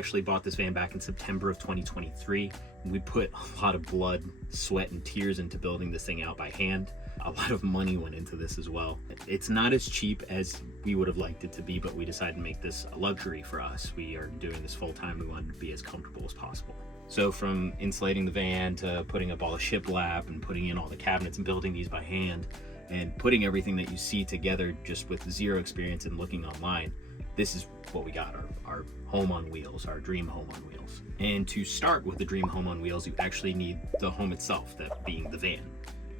Actually bought this van back in September of 2023. We put a lot of blood, sweat, and tears into building this thing out by hand. A lot of money went into this as well. It's not as cheap as we would have liked it to be, but we decided to make this a luxury for us. We are doing this full time. We wanted to be as comfortable as possible. So from insulating the van to putting up all the shiplap and putting in all the cabinets and building these by hand and putting everything that you see together just with zero experience and looking online, this is what we got, our home on wheels, our dream home on wheels. And to start with the dream home on wheels, you actually need the home itself, that being the van.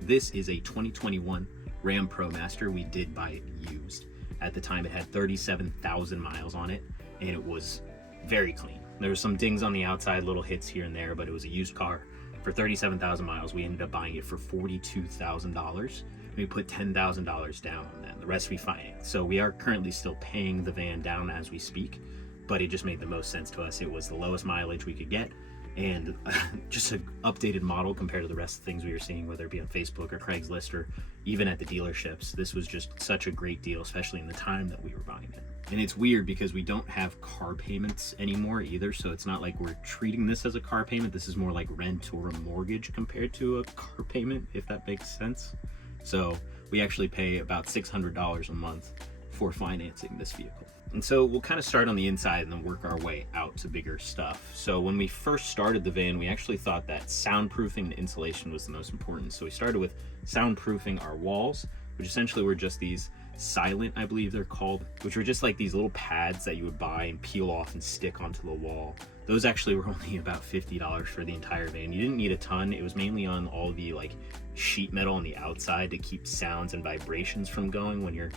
This is a 2021 Ram ProMaster. We did buy it used. At the time, it had 37,000 miles on it, and it was very clean. There were some dings on the outside, little hits here and there, but it was a used car. For 37,000 miles, we ended up buying it for $42,000. We put $10,000 down on that. The rest we financed. So we are currently still paying the van down as we speak, but it just made the most sense to us. It was the lowest mileage we could get, and just an updated model compared to the rest of the things we were seeing, whether it be on Facebook or Craigslist or even at the dealerships. This was just such a great deal, especially in the time that we were buying it. And it's weird because we don't have car payments anymore either, so it's not like we're treating this as a car payment. This is more like rent or a mortgage compared to a car payment, if that makes sense. So we actually pay about $600 a month for financing this vehicle. And so we'll kind of start on the inside and then work our way out to bigger stuff. So when we first started the van, we actually thought that soundproofing and insulation was the most important. So we started with soundproofing our walls, which essentially were just these silent, I believe they're called, which were just like these little pads that you would buy and peel off and stick onto the wall. Those actually were only about $50 for the entire van. You didn't need a ton. It was mainly on all the like sheet metal on the outside to keep sounds and vibrations from going when you're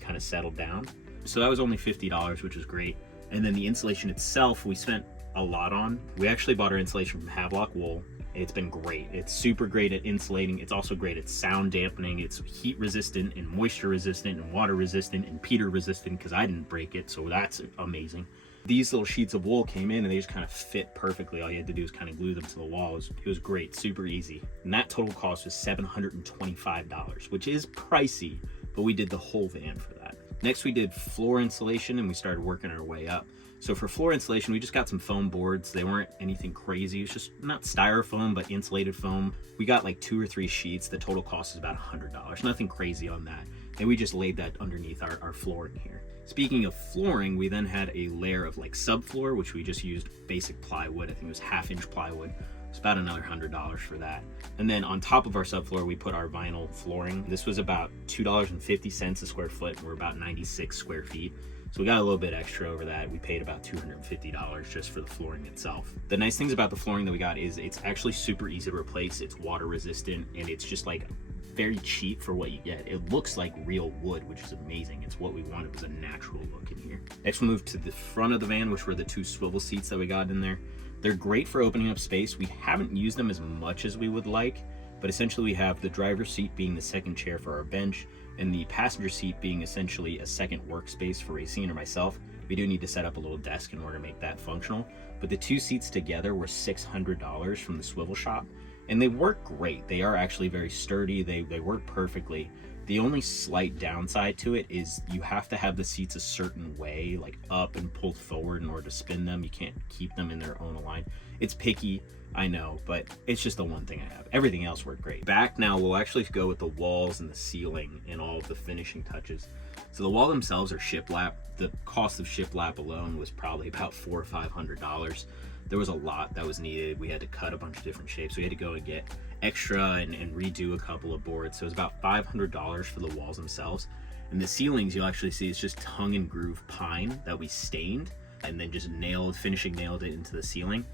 kind of settled down. So that was only $50, which was great. And then the insulation itself, we spent a lot on. We actually bought our insulation from Havelock Wool. It's been great. It's super great at insulating. It's also great at sound dampening. It's heat resistant and moisture resistant and water resistant and Peter resistant, because I didn't break it, so that's amazing. These little sheets of wool came in and they just kind of fit perfectly. All you had to do is kind of glue them to the wall. It was great, super easy. And that total cost was $725, which is pricey, but we did the whole van for that. Next, we did floor insulation and we started working our way up. So for floor insulation, we just got some foam boards. They weren't anything crazy. It's just not styrofoam, but insulated foam. We got like 2 or 3 sheets. The total cost is about $100. Nothing crazy on that. And we just laid that underneath our flooring here. Speaking of flooring, we then had a layer of like subfloor, which we just used basic plywood. I think it was 1/2-inch plywood. It's about another $100 for that. And then on top of our subfloor, we put our vinyl flooring. This was about $2.50 a square foot, and we're about 96 square feet. So we got a little bit extra over that. We paid about $250 just for the flooring itself. The nice things about the flooring that we got is it's actually super easy to replace. It's water resistant, and it's just like very cheap for what you get. It looks like real wood, which is amazing. It's what we wanted, was a natural look in here. Next, we'll move to the front of the van, which were the 2 swivel seats that we got in there. They're great for opening up space. We haven't used them as much as we would like, but essentially we have the driver's seat being the second chair for our bench, and the passenger seat being essentially a second workspace for Racine or myself. We do need to set up a little desk in order to make that functional, but the 2 seats together were $600 from the Swivel shop, and they work great. They are actually very sturdy. They work perfectly. The only slight downside to it is you have to have the seats a certain way, like up and pulled forward in order to spin them. You can't keep them in their own line. It's picky, I know, but it's just the one thing I have. Everything else worked great. Back now, we'll actually go with the walls and the ceiling and all of the finishing touches. So the wall themselves are shiplap. The cost of shiplap alone was probably about $400 or $500. There was a lot that was needed. We had to cut a bunch of different shapes. We had to go and get extra and redo a couple of boards. So it was about $500 for the walls themselves. And the ceilings, you'll actually see it's just tongue and groove pine that we stained and then just finishing nailed it into the ceiling.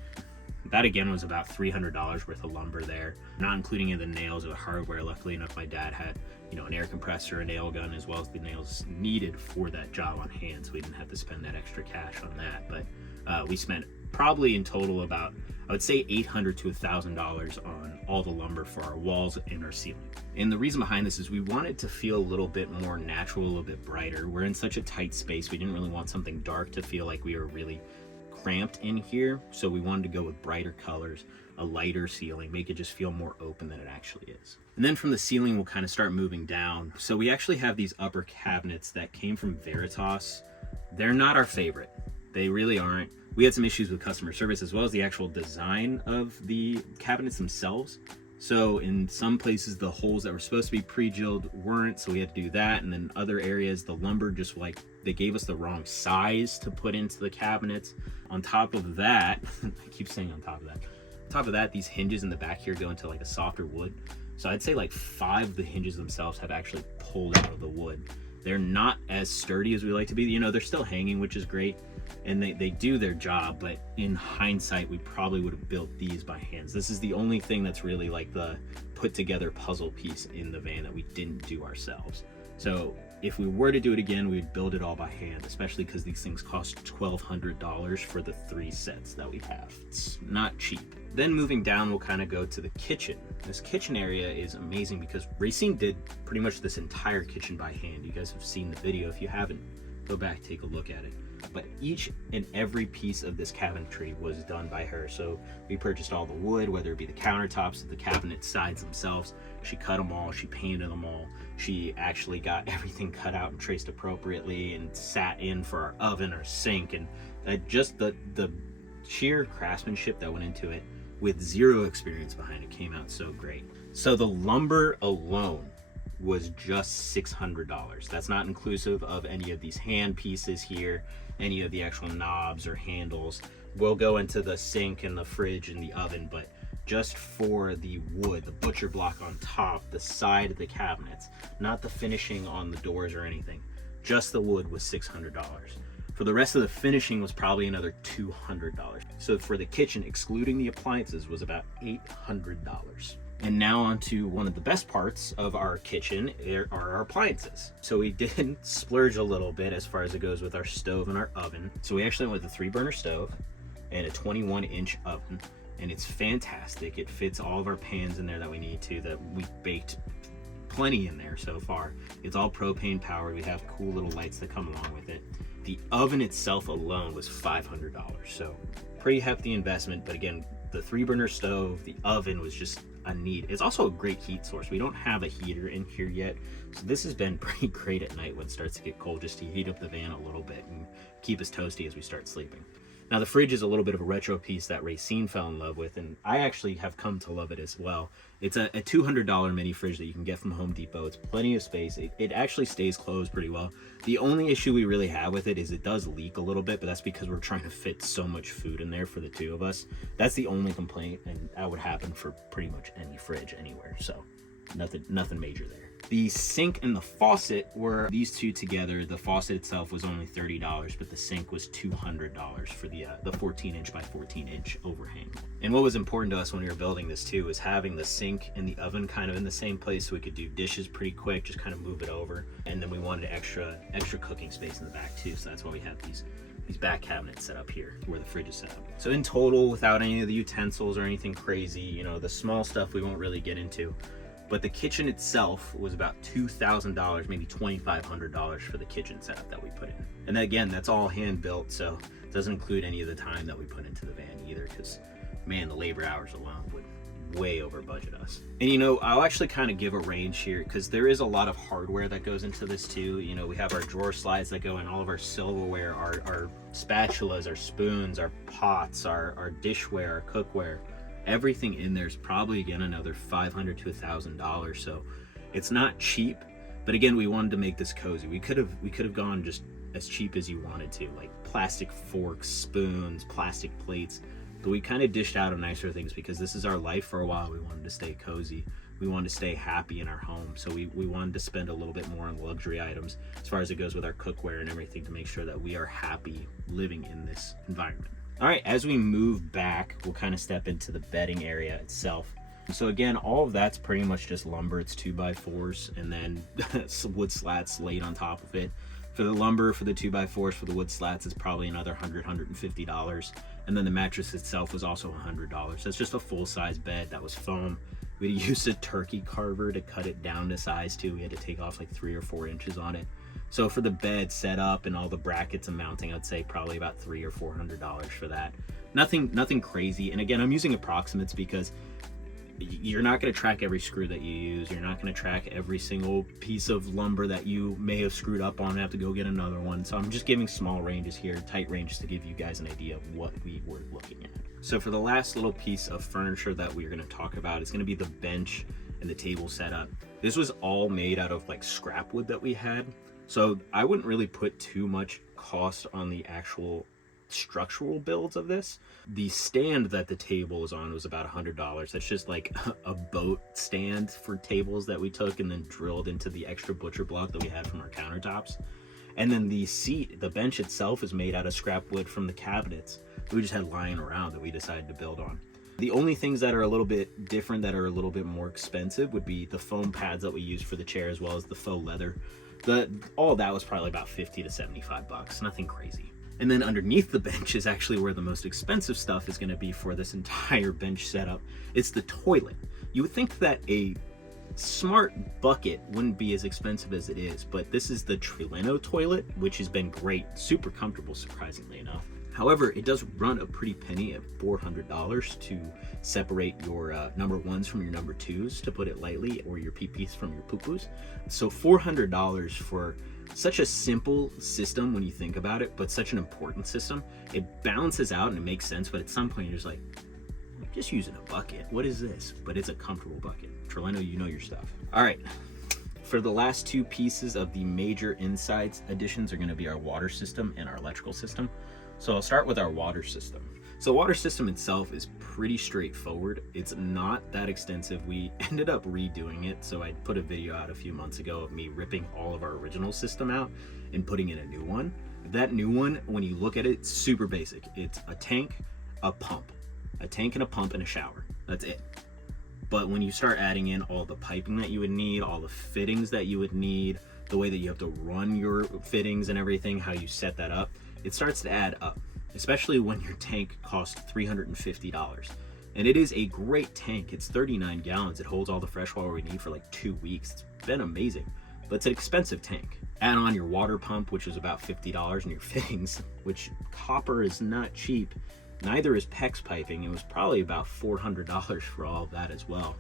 That again was about $300 worth of lumber there, not including in the nails or the hardware. Luckily enough, my dad had, an air compressor, a nail gun, as well as the nails needed for that job on hand, so we didn't have to spend that extra cash on that. But we spent probably in total about, I would say, $800 to $1,000 on all the lumber for our walls and our ceiling. And the reason behind this is we wanted to feel a little bit more natural, a little bit brighter. We're in such a tight space. We didn't really want something dark to feel like we were really cramped in here, so we wanted to go with brighter colors, a lighter ceiling, make it just feel more open than it actually is. And then from the ceiling, we'll kind of start moving down. So we actually have these upper cabinets that came from Veritas. They're not our favorite. They really aren't. We had some issues with customer service as well as the actual design of the cabinets themselves. So in some places, the holes that were supposed to be pre-drilled weren't, so we had to do that. And then other areas, the lumber just like, they gave us the wrong size to put into the cabinets. On top of that, I keep saying on top of that, these hinges in the back here go into like a softer wood. So I'd say like 5 of the hinges themselves have actually pulled out of the wood. They're not as sturdy as we like to be. You know, they're still hanging, which is great. And they do their job, but in hindsight, we probably would have built these by hands. This is the only thing that's really like the put together puzzle piece in the van that we didn't do ourselves. So if we were to do it again, we'd build it all by hand, especially because these things cost $1,200 for the 3 sets that we have. It's not cheap. Then moving down, we'll kind of go to the kitchen. This kitchen area is amazing because Racine did pretty much this entire kitchen by hand. You guys have seen the video. If you haven't, go back, take a look at it. But each and every piece of this cabinetry was done by her. So we purchased all the wood, whether it be the countertops or the cabinet sides themselves. She cut them all, she painted them all. She actually got everything cut out and traced appropriately and sat in for our oven or sink. And just the sheer craftsmanship that went into it with zero experience behind it came out so great. So the lumber alone was just $600. That's not inclusive of any of these hand pieces here, any of the actual knobs or handles. We'll go into the sink and the fridge and the oven, but just for the wood, the butcher block on top, the side of the cabinets, not the finishing on the doors or anything, just the wood was $600. For the rest of the finishing was probably another $200. So for the kitchen, excluding the appliances, was about $800. And now on to one of the best parts of our kitchen are our appliances. So we did splurge a little bit as far as it goes with our stove and our oven. So we actually went with a 3-burner stove and a 21-inch oven. And it's fantastic. It fits all of our pans in there that we need to, that we baked plenty in there so far. It's all propane powered. We have cool little lights that come along with it. The oven itself alone was $500. So pretty hefty investment. But again, the 3-burner stove, the oven was just a need. It's also a great heat source. We don't have a heater in here yet, so this has been pretty great at night when it starts to get cold, just to heat up the van a little bit and keep us toasty as we start sleeping. Now the fridge is a little bit of a retro piece that Racine fell in love with, and I actually have come to love it as well. It's a $200 mini fridge that you can get from Home Depot. It's plenty of space. It actually stays closed pretty well. The only issue we really have with it is it does leak a little bit, but that's because we're trying to fit so much food in there for the 2 of us. That's the only complaint, and that would happen for pretty much any fridge anywhere, so nothing major there. The sink and the faucet were these 2 together. The faucet itself was only $30, but the sink was $200 for the 14-inch by 14-inch overhang. And what was important to us when we were building this too was having the sink and the oven kind of in the same place so we could do dishes pretty quick, just kind of move it over. And then we wanted extra cooking space in the back too, so that's why we have these back cabinets set up here where the fridge is set up. So in total, without any of the utensils or anything crazy, you know, the small stuff we won't really get into, but the kitchen itself was about $2,000, maybe $2,500 for the kitchen setup that we put in. And again, that's all hand built, so it doesn't include any of the time that we put into the van either, because man, the labor hours alone would way over budget us. And you know, I'll actually kind of give a range here because there is a lot of hardware that goes into this too. You know, we have our drawer slides that go in, all of our silverware, our spatulas, our spoons, our pots, our dishware, our cookware. Everything in there is probably, again, another $500 to $1,000. So it's not cheap, but again, we wanted to make this cozy. We could have gone just as cheap as you wanted to, like plastic forks, spoons, plastic plates, but we kind of dished out on nicer things because this is our life for a while. We wanted to stay cozy. We wanted to stay happy in our home. So we wanted to spend a little bit more on luxury items as far as it goes with our cookware and everything to make sure that we are happy living in this environment. All right, as we move back, we'll kind of step into the bedding area itself. So again, all of that's pretty much just lumber. It's 2x4s and then wood slats laid on top of it. For the lumber, for the 2x4s, for the wood slats, it's probably another $100, $150. And then the mattress itself was also $100. That's just a full-size bed that was foam. We used a turkey carver to cut it down to size too. We had to take off like 3 or 4 inches on it. So for the bed setup and all the brackets and mounting, I'd say probably about $300 or $400 for that. Nothing crazy. And again, I'm using approximates because you're not going to track every screw that you use. You're not going to track every single piece of lumber that you may have screwed up on and have to go get another one. So I'm just giving small ranges here, tight ranges, to give you guys an idea of what we were looking at. So for the last little piece of furniture that we're going to talk about, it's going to be the bench and the table setup. This was all made out of like scrap wood that we had. So I wouldn't really put too much cost on the actual structural builds of this. The stand that the table is on was about $100. That's just like a boat stand for tables that we took and then drilled into the extra butcher block that we had from our countertops. And then the seat, the bench itself, is made out of scrap wood from the cabinets we just had lying around that we decided to build on. The only things that are a little bit different, that are a little bit more expensive, would be the foam pads that we used for the chair, as well as the faux leather. All that was probably about 50 to 75 bucks, nothing crazy. And then underneath the bench is actually where the most expensive stuff is going to be for this entire bench setup. It's the toilet. You would think that a smart bucket wouldn't be as expensive as it is, but this is the Treleno toilet, which has been great, super comfortable, surprisingly enough. However, it does run a pretty penny at $400 to separate your number ones from your number twos, to put it lightly, or your pee-pees from your poo-poos. So $400 for such a simple system when you think about it, but such an important system. It balances out and it makes sense, but at some point you're just like, I'm just using a bucket. What is this? But it's a comfortable bucket. Treleno, you know your stuff. All right. For the last two pieces of the major insides additions are going to be our water system and our electrical system. So I'll start with our water system. So the water system itself is pretty straightforward. It's not that extensive. We ended up redoing it. So I put a video out a few months ago of me ripping all of our original system out and putting in a new one. That new one, when you look at it, it's super basic. It's a tank, a pump, a tank and a pump and a shower. That's it. But when you start adding in all the piping that you would need, all the fittings that you would need, the way that you have to run your fittings and everything, how you set that up, it starts to add up, especially when your tank costs $350. And it is a great tank. It's 39 gallons. It holds all the fresh water we need for like 2 weeks. It's been amazing, but it's an expensive tank. Add on your water pump, which is about $50, and your fittings, which copper is not cheap. Neither is PEX piping. It was probably about $400 for all of that as well.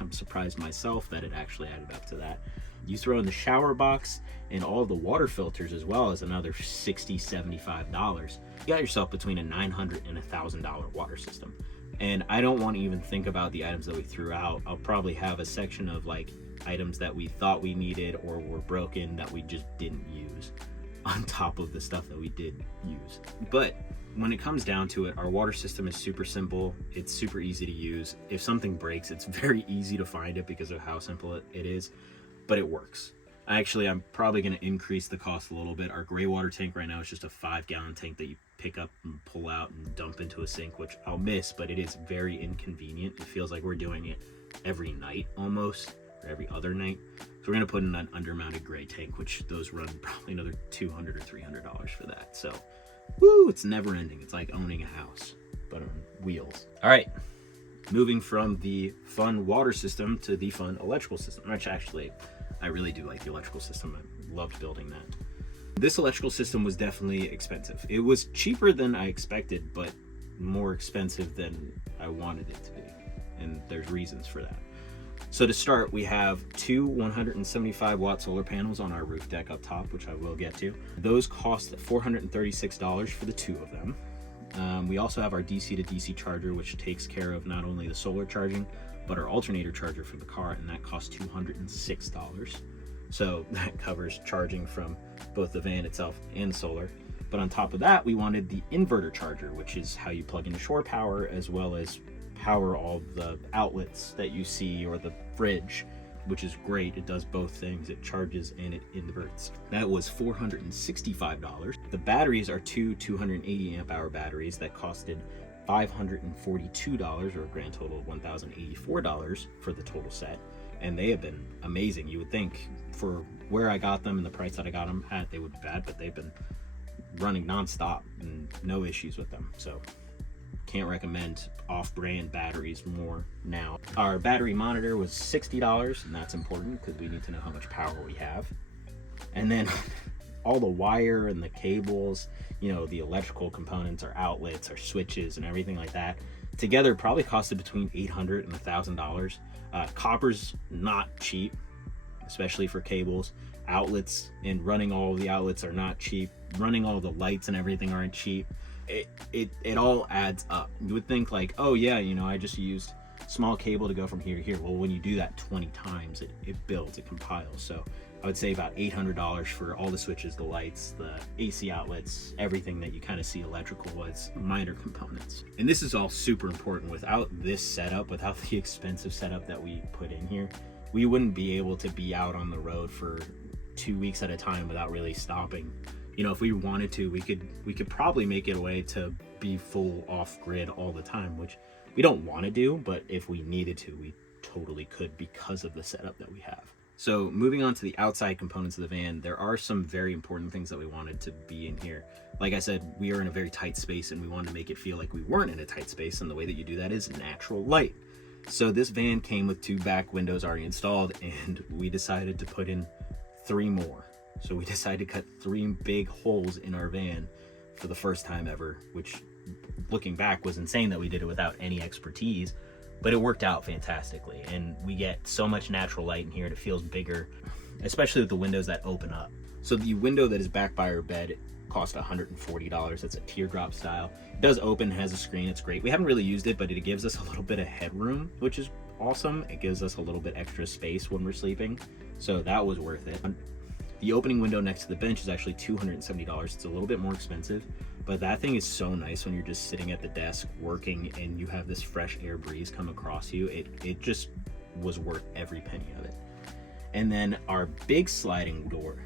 I'm surprised myself that it actually added up to that. You throw in the shower box and all the water filters as well as another $60, $75. You got yourself between a $900 and $1,000 water system. And I don't want to even think about the items that we threw out. I'll probably have a section of like items that we thought we needed or were broken that we just didn't use, on top of the stuff that we did use. But when it comes down to it, our water system is super simple. It's super easy to use. If something breaks, it's very easy to find it because of how simple it is, but it works. Actually, I'm probably going to increase the cost a little bit. Our gray water tank right now is just a 5-gallon tank that you pick up and pull out and dump into a sink, which I'll miss, but it is very inconvenient. It feels like we're doing it every night almost, or every other night. So we're going to put in an undermounted gray tank, which those run probably another $200 or $300 for that. So, woo, it's never ending. It's like owning a house, but on wheels. All right, moving from the fun water system to the fun electrical system, which actually, I really do like the electrical system. I loved building that. This electrical system was definitely expensive. It was cheaper than I expected, but more expensive than I wanted it to be. And there's reasons for that. So to start, we have two 175-watt solar panels on our roof deck up top, which I will get to. Those cost $436 for the two of them. We also have our DC to DC charger, which takes care of not only the solar charging, but our alternator charger for the car, and that costs $206. So that covers charging from both the van itself and solar. But on top of that, we wanted the inverter charger, which is how you plug into shore power, as well as power all the outlets that you see, or the fridge, which is great. It does both things. It charges and it inverts. That was $465. The batteries are two 280 amp hour batteries that costed $542, or a grand total of $1,084 for the total set. And they have been amazing. You would think for where I got them and the price that I got them at, they would be bad, but they've been running nonstop and no issues with them. So can't recommend off-brand batteries more now. Our battery monitor was $60, and that's important because we need to know how much power we have. And then all the wire and the cables, you know, the electrical components, our outlets, our switches, and everything like that, together probably costed between $800 and $1,000. Copper's not cheap, especially for cables. Outlets and running all of the outlets are not cheap. Running all the lights and everything aren't cheap. It all adds up. You would think like, oh yeah, you know, I just used small cable to go from here to here. Well, when you do that 20 times, it builds, it compiles. So I would say about $800 for all the switches, the lights, the AC outlets, everything that you kind of see electrical as minor components. And this is all super important. Without this setup, without the expensive setup that we put in here, we wouldn't be able to be out on the road for 2 weeks at a time without really stopping. You know, if we wanted to, we could probably make it a way to be full off grid all the time, which we don't want to do, but if we needed to, we totally could because of the setup that we have. So moving on to the outside components of the van, there are some very important things that we wanted to be in here. Like I said, we are in a very tight space and we wanted to make it feel like we weren't in a tight space, and the way that you do that is natural light. So this van came with 2 back windows already installed, and we decided to put in 3 more. So we decided to cut 3 big holes in our van for the first time ever, which looking back was insane that we did it without any expertise, but it worked out fantastically. And we get so much natural light in here, and it feels bigger, especially with the windows that open up. So the window that is back by our bed cost $140. That's a teardrop style. It does open, has a screen, it's great. We haven't really used it, but it gives us a little bit of headroom, which is awesome. It gives us a little bit extra space when we're sleeping, so that was worth it. The opening window next to the bench is actually $270. It's a little bit more expensive, but that thing is so nice when you're just sitting at the desk working and you have this fresh air breeze come across you. It just was worth every penny of it. And then our big sliding window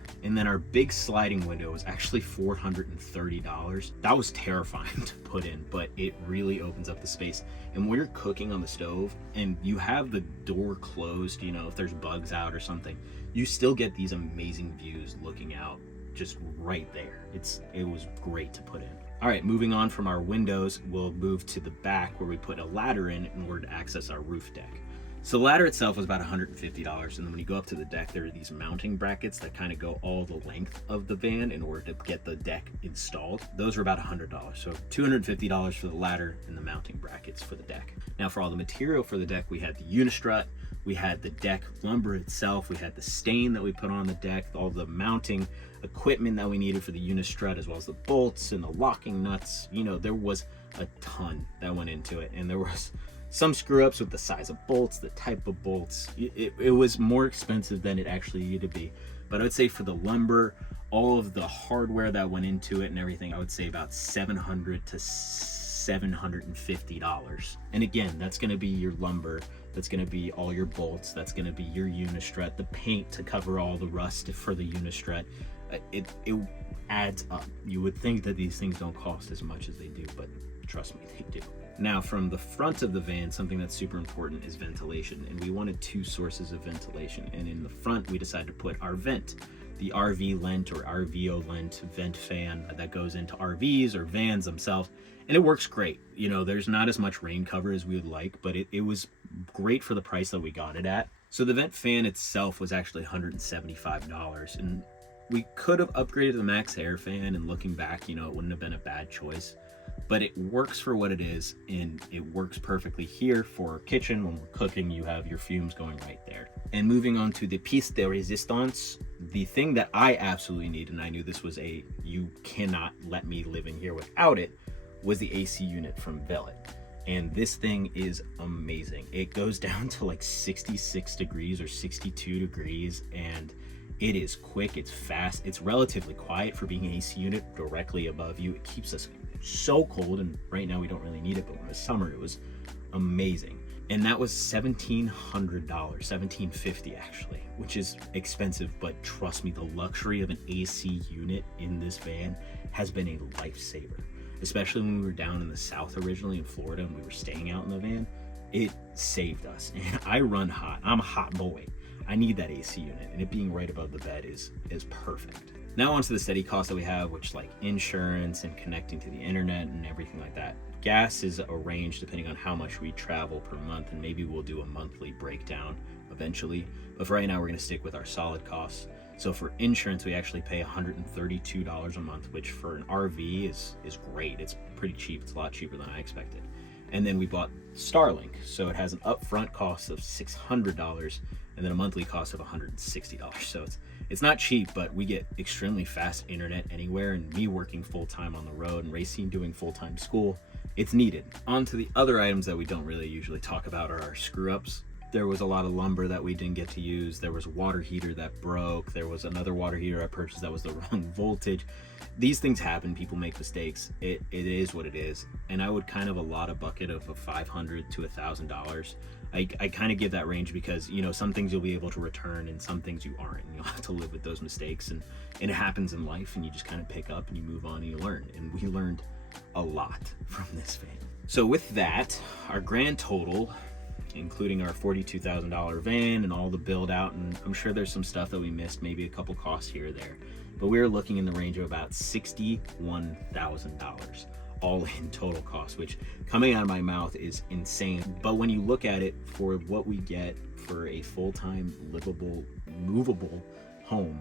was actually $430. That was terrifying to put in, but it really opens up the space. And when you're cooking on the stove and you have the door closed, you know, if there's bugs out or something, you still get these amazing views looking out just right there. It was great to put in. All right, moving on from our windows, we'll move to the back where we put a ladder in order to access our roof deck. So the ladder itself was about $150, and then when you go up to the deck, there are these mounting brackets that kind of go all the length of the van in order to get the deck installed. Those were about $100, so $250 for the ladder and the mounting brackets for the deck. Now for all the material for the deck, we had the unistrut, we had the deck lumber itself, we had the stain that we put on the deck, all the mounting equipment that we needed for the unistrut, as well as the bolts and the locking nuts. You know, there was a ton that went into it, and there was some screw ups with the size of bolts, the type of bolts. It was more expensive than it actually needed to be. But I would say for the lumber, all of the hardware that went into it and everything, I would say about $700 to $750. And again, that's gonna be your lumber, that's gonna be all your bolts, that's gonna be your unistrut, the paint to cover all the rust for the unistrut. It adds up. You would think that these things don't cost as much as they do, but trust me, they do. Now from the front of the van, something that's super important is ventilation, and we wanted 2 sources of ventilation. And in the front, we decided to put our vent, the RV Lent or RVO Lent vent fan that goes into RVs or vans themselves, and it works great. You know, there's not as much rain cover as we would like, but it was great for the price that we got it at. So the vent fan itself was actually $175, and we could have upgraded the max air fan, and looking back, you know, it wouldn't have been a bad choice. But it works for what it is, and it works perfectly here for our kitchen. When we're cooking, you have your fumes going right there. And moving on to the piece de resistance, the thing that I absolutely need, and I knew this was you cannot let me live in here without it, was the AC unit from Vellet. And this thing is amazing. It goes down to like 66 degrees or 62 degrees, and it is quick, it's fast, it's relatively quiet for being an AC unit directly above you. It keeps us so cold, and right now we don't really need it, but when it was summer, it was amazing. And that was $1,700, $1,750 actually, which is expensive, but trust me, the luxury of an AC unit in this van has been a lifesaver, especially when we were down in the South originally in Florida and we were staying out in the van. It saved us, and I run hot. I'm a hot boy. I need that AC unit, and it being right above the bed is perfect. Now onto the steady costs that we have, which like insurance and connecting to the internet and everything like that. Gas is a range depending on how much we travel per month, and maybe we'll do a monthly breakdown eventually. But for right now, we're gonna stick with our solid costs. So for insurance, we actually pay $132 a month, which for an RV is great. It's pretty cheap. It's a lot cheaper than I expected. And then we bought Starlink. So it has an upfront cost of $600 and then a monthly cost of $160. So it's not cheap, but we get extremely fast internet anywhere. And me working full-time on the road and Racine doing full-time school, it's needed. On to the other items that we don't really usually talk about are our screw-ups. There was a lot of lumber that we didn't get to use. There was a water heater that broke. There was another water heater I purchased that was the wrong voltage. These things happen. People make mistakes. It is what it is. And I would kind of allot a bucket of $500 to $1,000. I kind of give that range because, you know, some things you'll be able to return and some things you aren't. And you'll have to live with those mistakes. And it happens in life, and you just kind of pick up and you move on and you learn. And we learned a lot from this van. So with that, our grand total, including our $42,000 van and all the build out, and I'm sure there's some stuff that we missed, maybe a couple costs here or there, but we were looking in the range of about $61,000 all in total cost, which coming out of my mouth is insane. But when you look at it for what we get for a full-time livable, movable home,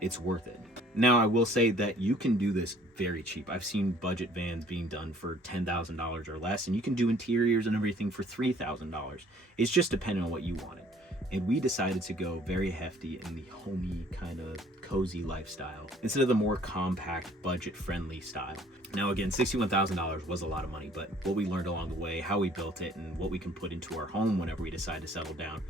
it's worth it. Now, I will say that you can do this very cheap. I've seen budget vans being done for $10,000 or less, and you can do interiors and everything for $3,000. It's just depending on what you wanted. And we decided to go very hefty in the homey kind of cozy lifestyle instead of the more compact, budget-friendly style. Now, again, $61,000 was a lot of money, but what we learned along the way, how we built it, and what we can put into our home whenever we decide to settle down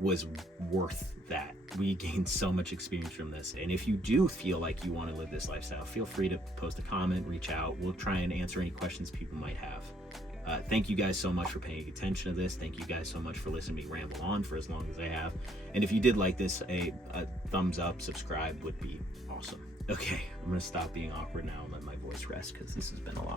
was worth that. We gained so much experience from this. And if you do feel like you want to live this lifestyle, feel free to post a comment, reach out. We'll try and answer any questions people might have. Thank you guys so much for paying attention to this. Thank you guys so much for listening to me ramble on for as long as I have. And if you did like this, a thumbs up, subscribe would be awesome. Okay, I'm gonna stop being awkward now and let my voice rest because this has been a lot.